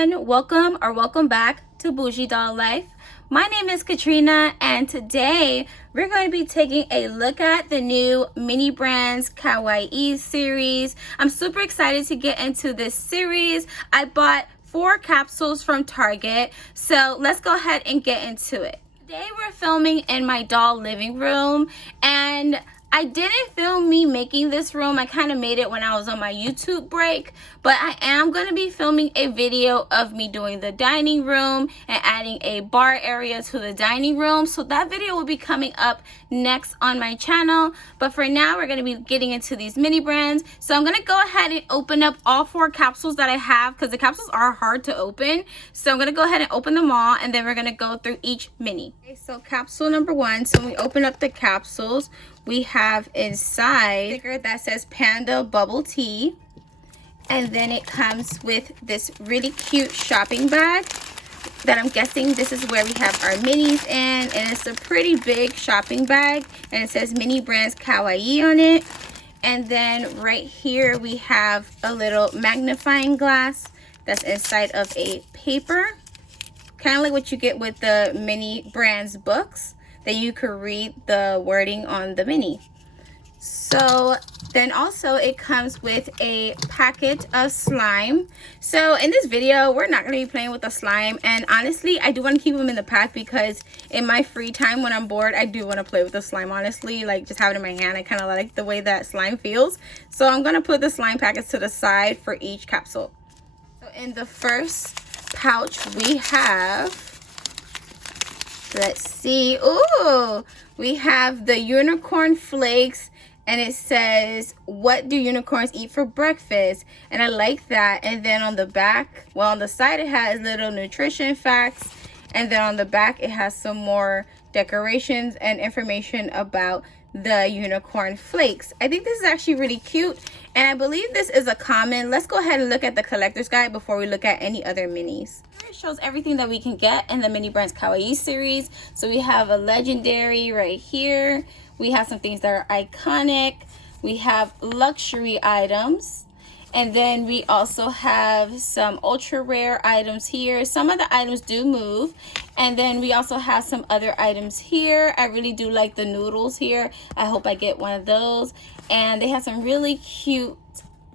everyone, welcome back to Bougie Doll Life. My name is Katrina, and today we're going to be taking a look at the new Mini Brands Kawaii series. I'm super excited to get into this series. I bought 4 capsules from Target, so let's go ahead and get into it. Today we're filming in my doll living room, and I didn't film me making this room. I kind of made it when I was on my YouTube break, but I am going to be filming a video of me doing the dining room and adding a bar area to the dining room. So that video will be coming up next on my channel. But for now, we're going to be getting into these mini brands. So I'm going to go ahead and open up all 4 capsules that I have because the capsules are hard to open. So I'm going to go ahead and open them all, and then we're going to go through each mini. Okay, so capsule number 1. So when we open up the capsules, we have inside a sticker that says Panda Bubble Tea, and then it comes with this really cute shopping bag that I'm guessing this is where we have our minis in, and it's a pretty big shopping bag, and it says Mini Brands Kawaii on it. And then right here we have a little magnifying glass that's inside of a paper, kind of like what you get with the Mini Brands books, that you could read the wording on the mini. So then also it comes with a packet of slime. So in this video, we're not going to be playing with the slime, and honestly, I do want to keep them in the pack because in my free time when I'm bored, I do want to play with the slime. Honestly, like just having it in my hand, I kind of like the way that slime feels. So I'm going to put the slime packets to the side for each capsule. So in the first pouch we have, let's see, ooh, we have the unicorn flakes, and it says, what do unicorns eat for breakfast? And I like that. And then on the back, well, on the side it has little nutrition facts, and then on the back it has some more decorations and information about the unicorn flakes. I think this is actually really cute, and I believe this is a common. Let's go ahead and look at the collector's guide before we look at any other minis. It shows everything that we can get in the Mini Brands Kawaii series. So we have a legendary right here. We have some things that are iconic. We have luxury items. And then we also have some ultra rare items here. Some of the items do move. And then we also have some other items here. I really do like the noodles here. I hope I get one of those. And they have some really cute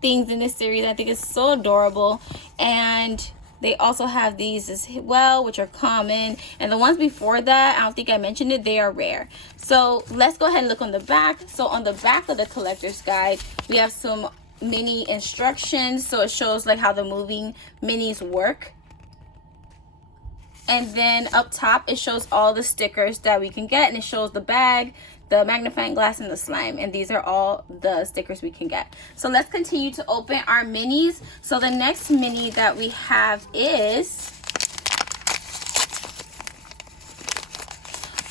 things in this series. I think it's so adorable. And they also have these as well, which are common. And the ones before that, I don't think I mentioned it, they are rare. So let's go ahead and look on the back. So on the back of the collector's guide, we have some mini instructions. So it shows like how the moving minis work. And then up top, it shows all the stickers that we can get. And it shows the bag, the magnifying glass, and the slime, and these are all the stickers we can get. So let's continue to open our minis. So the next mini that we have is,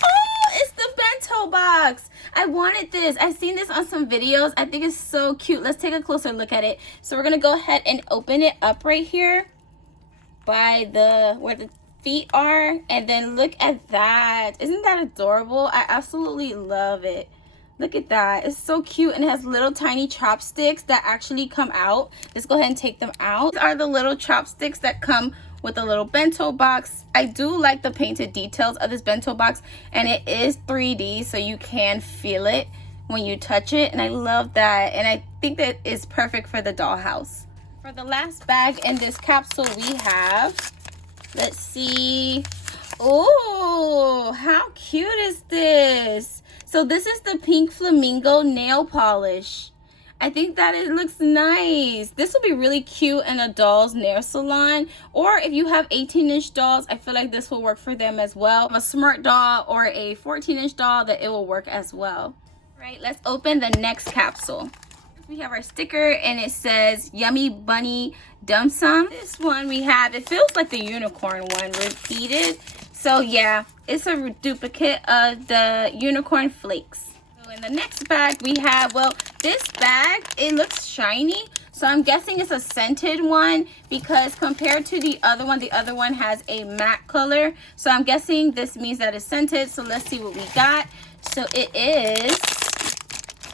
oh, it's the Bento Box. I wanted this. I've seen this on some videos. I think it's so cute. Let's take a closer look at it. So we're gonna go ahead and open it up right here by the where the feet are, and then look at that. Isn't that adorable? I absolutely love it. Look at that. It's so cute, and it has little tiny chopsticks that actually come out. Let's go ahead and take them out. These are the little chopsticks that come with a little bento box. I do like the painted details of this bento box, and it is 3D, so you can feel it when you touch it, and I love that, and I think that is perfect for the dollhouse. For the last bag in this capsule, we have, let's see. Oh, how cute is this? So this is the pink flamingo nail polish. I think that it looks nice. This will be really cute in a doll's nail salon, or if you have 18-inch dolls, I feel like this will work for them as well. A smart doll or a 14-inch doll, that it will work as well. All right, let's open the next capsule. We have our sticker, and it says Yummy Bunny Dum Sum. This one we have, it feels like the unicorn one repeated. So yeah, it's a duplicate of the unicorn flakes. So in the next bag we have, well, this bag, it looks shiny. So I'm guessing it's a scented one, because compared to the other one has a matte color. So I'm guessing this means that it's scented. So let's see what we got. So it is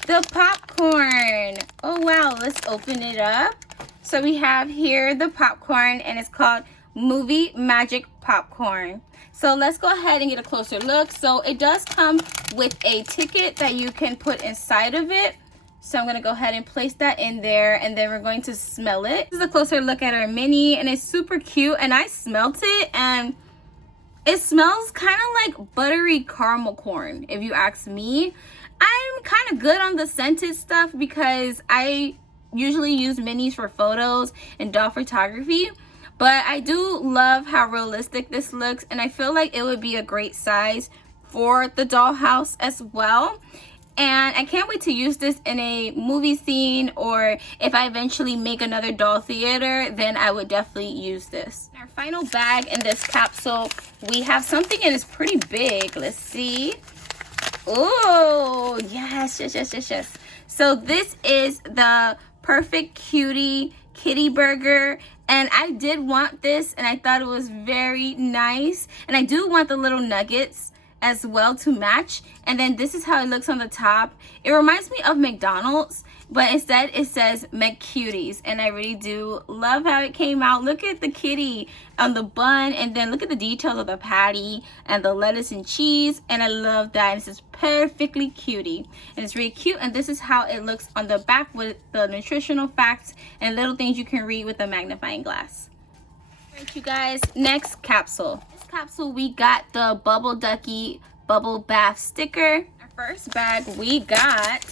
the popcorn. Oh wow, let's open it up. So we have here the popcorn, and it's called movie magic popcorn. So let's go ahead and get a closer look. So it does come with a ticket that you can put inside of it. So I'm going to go ahead and place that in there, and then we're going to smell it. This is a closer look at our mini, and it's super cute, and I smelt it, and it smells kind of like buttery caramel corn, if you ask me. I'm kind of good on the scented stuff because I usually use minis for photos and doll photography, but I do love how realistic this looks, and I feel like it would be a great size for the dollhouse as well. And I can't wait to use this in a movie scene, or if I eventually make another doll theater, then I would definitely use this. Our final bag in this capsule, we have something, and it's pretty big. Let's see. Oh, yes. So this is the Perfect Cutie Kitty Burger. And I did want this, and I thought it was very nice. And I do want the little nuggets as well to match. And then this is how it looks on the top. It reminds me of McDonald's, but instead it says McCuties, and I really do love how it came out. Look at the kitty on the bun, and then look at the details of the patty and the lettuce and cheese, and I love that. And this is perfectly cutie, and it's really cute. And this is how it looks on the back with the nutritional facts and little things you can read with a magnifying glass. Alright, you guys, next capsule. Capsule, we got the Bubble Ducky bubble bath sticker. Our first bag we got,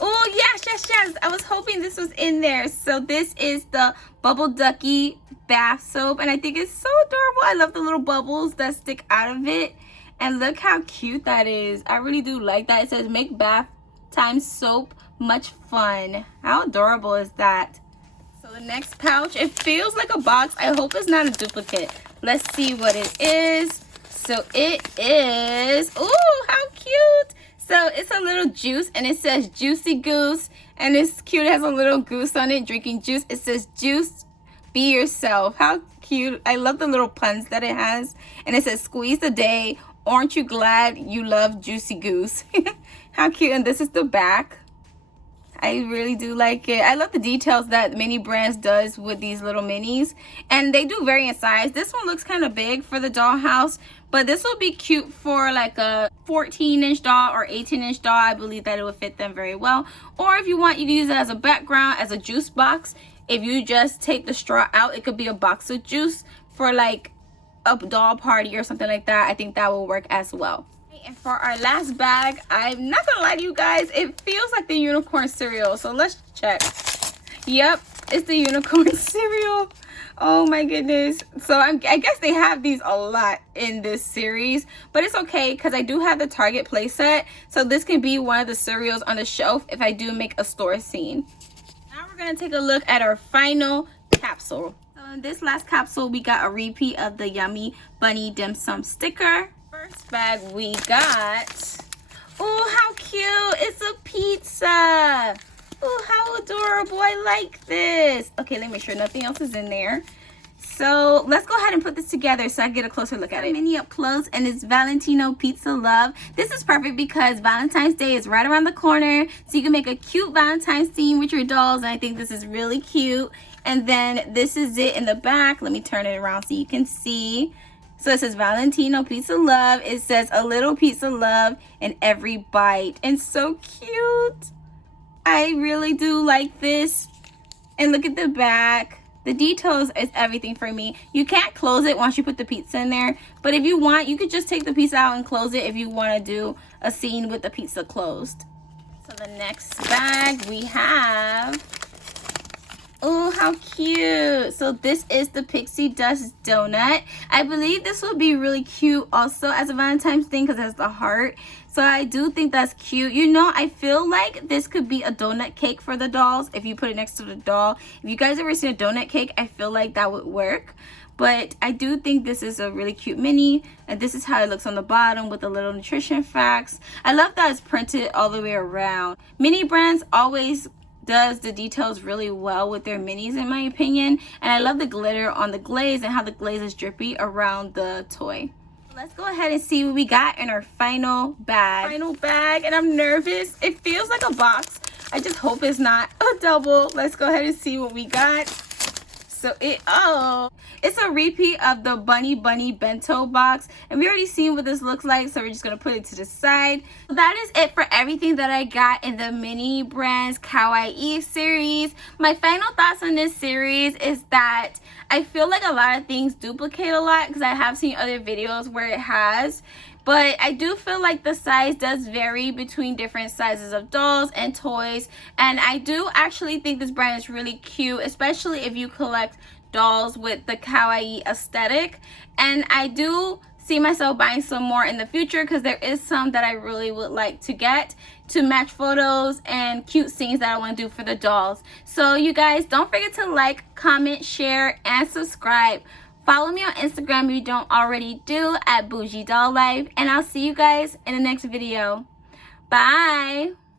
oh yes, I was hoping this was in there. So this is the Bubble Ducky bath soap, and I think it's so adorable. I love the little bubbles that stick out of it, and look how cute that is. I really do like that. It says make bath time soap much fun. How adorable is that? So the next pouch, it feels like a box. I hope it's not a duplicate. Let's see what it is. So it is, oh, how cute. So it's a little juice, and it says Juicy Goose, and it's cute. It has a little goose on it drinking juice. It says juice, be yourself. How cute. I love the little puns that it has. And it says squeeze the day. Aren't you glad you love Juicy Goose? How cute. And this is the back. I really do like it. I love the details that Mini Brands does with these little minis, and they do vary in size. This one looks kind of big for the dollhouse, but this will be cute for like a 14-inch doll or 18-inch doll. I believe that it would fit them very well. Or if you want, you can use it as a background, as a juice box. If you just take the straw out, it could be a box of juice for like a doll party or something like that. I think that will work as well. And for our last bag, I'm not gonna lie to you guys, it feels like the unicorn cereal. So let's check. Yep, it's the unicorn cereal. Oh my goodness. So I guess they have these a lot in this series, but it's okay because I do have the Target playset. So this can be one of the cereals on the shelf if I do make a store scene. Now we're gonna take a look at our final capsule. So in this last capsule, we got a repeat of the Yummy Bunny Dim Sum sticker. First bag we got, oh how cute, it's a pizza. Oh how adorable, I like this. Okay, let me make sure nothing else is in there. So let's go ahead and put this together so I get a closer look at it. Mini up close, and it's Valentino Pizza Love. This is perfect because Valentine's Day is right around the corner, so you can make a cute Valentine's theme with your dolls, and I think this is really cute. And then this is it in the back. Let me turn it around so you can see. So it says Valentino Pizza Love. It says a little pizza love in every bite. And so cute. I really do like this. And look at the back. The details is everything for me. You can't close it once you put the pizza in there. But if you want, you could just take the pizza out and close it if you want to do a scene with the pizza closed. So the next bag we have, oh how cute. So this is the Pixie Dust Donut. I believe this will be really cute also as a Valentine's thing because it has the heart. So I do think that's cute. You know, I feel like this could be a donut cake for the dolls if you put it next to the doll. If you guys ever seen a donut cake, I feel like that would work. But I do think this is a really cute mini, and this is how it looks on the bottom with the little nutrition facts. I love that it's printed all the way around. Mini Brands always does the details really well with their minis in my opinion, and I love the glitter on the glaze and how the glaze is drippy around the toy. Let's go ahead and see what we got in our final bag. And I'm nervous. It feels like a box. I just hope it's not a double. Let's go ahead and see what we got. So it's a repeat of the bunny bento box, and we already seen what this looks like, so we're just gonna put it to the side. That is it for everything that I got in the Mini Brands Kawaii series. My final thoughts on this series is that I feel like a lot of things duplicate a lot, because I have seen other videos where it has. But I do feel like the size does vary between different sizes of dolls and toys. And I do actually think this brand is really cute, especially if you collect dolls with the kawaii aesthetic. And I do see myself buying some more in the future, because there is some that I really would like to get to match photos and cute scenes that I want to do for the dolls. So you guys, don't forget to like, comment, share, and subscribe. Follow me on Instagram if you don't already do, at Bougie Doll Life, and I'll see you guys in the next video. Bye!